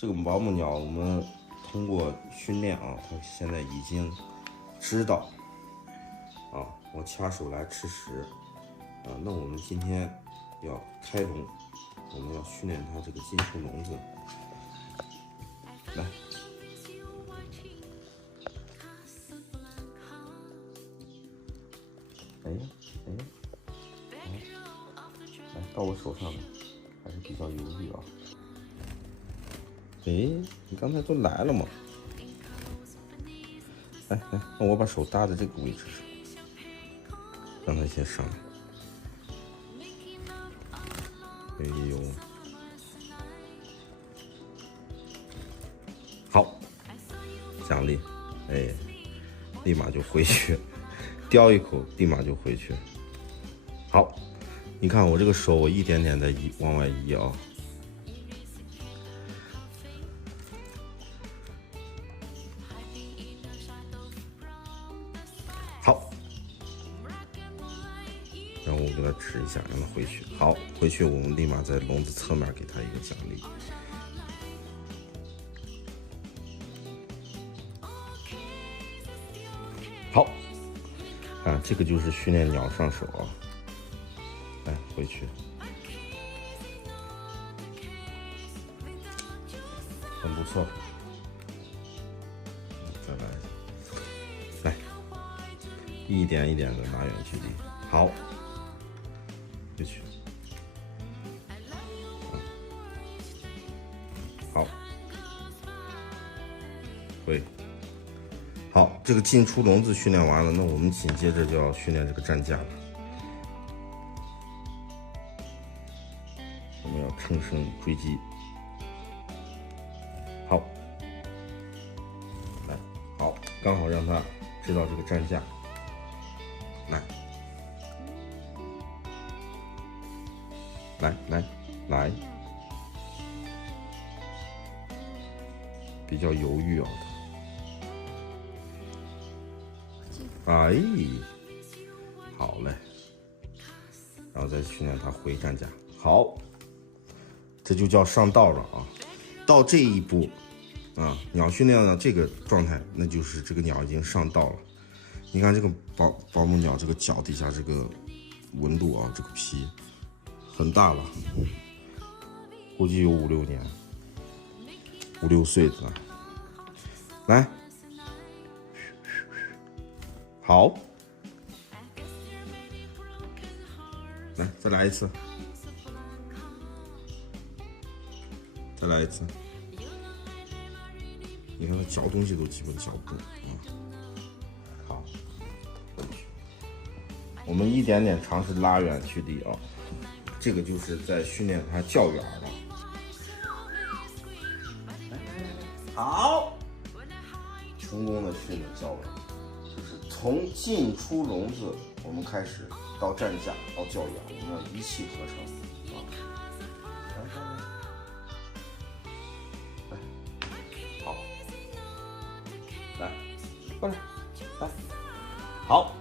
这个保姆鸟，我们通过训练啊，它现在已经知道啊，我掐手来吃食啊。那我们今天要开笼，我们要训练它这个进出笼子。来，哎，来到我手上来，还是比较犹豫啊。哎，你刚才都来了嘛？来，那我把手搭在这个位置上，让它先上来。哎呦，好，奖励，哎，立马就回去，叼一口，立马就回去。好，你看我这个手，我一点点的往外移啊。好，然后我给它指一下，让它回去。好，回去我们立马在笼子侧面给它一个奖励。好，啊，这个就是训练鸟上手啊。来，回去，很不错。再来，来，一点一点的拉远距离。好，回去。好，回。好，这个进出笼子训练完了，那我们紧接着就要训练这个站架了。我们要乘胜追击。好，来，好，刚好让他知道这个站架。来，比较犹豫啊。哎，好嘞，然后再训练它回站架。好，这就叫上道了啊。到这一步啊，鸟训练到这个状态，那就是这个鸟已经上道了。你看这个保姆鸟这个脚底下这个纹路啊，这个皮很大了，估计有5、6年，5、6岁的。来，好，来再来一次，再来一次。你看它嚼东西都基本嚼不动啊。好，回去。我们一点点尝试拉远距离啊，这个就是在训练它叫远了。好，成功的训练叫远，就是从进出笼子我们开始到站架到叫远，我们要一气呵成啊。来，好，来，过来，来，好，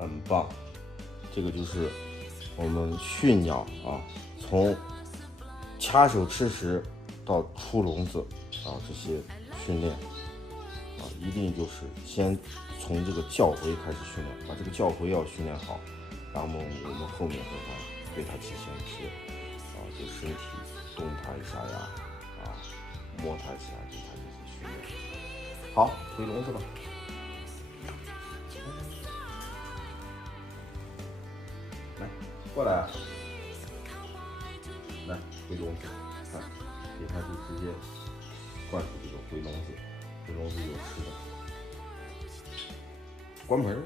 很棒。这个就是我们训鸟啊，从掐手吃食到出笼子啊，这些训练啊，一定就是先从这个叫回开始训练，把这个叫回要训练好，然后我们后面对它进行一些就身体动它一下呀，摸它一下，对它这些训练。好，回笼子吧。来，过来啊！来，回笼子，看，给它就直接灌出这个回笼子，回笼子有吃的。关门。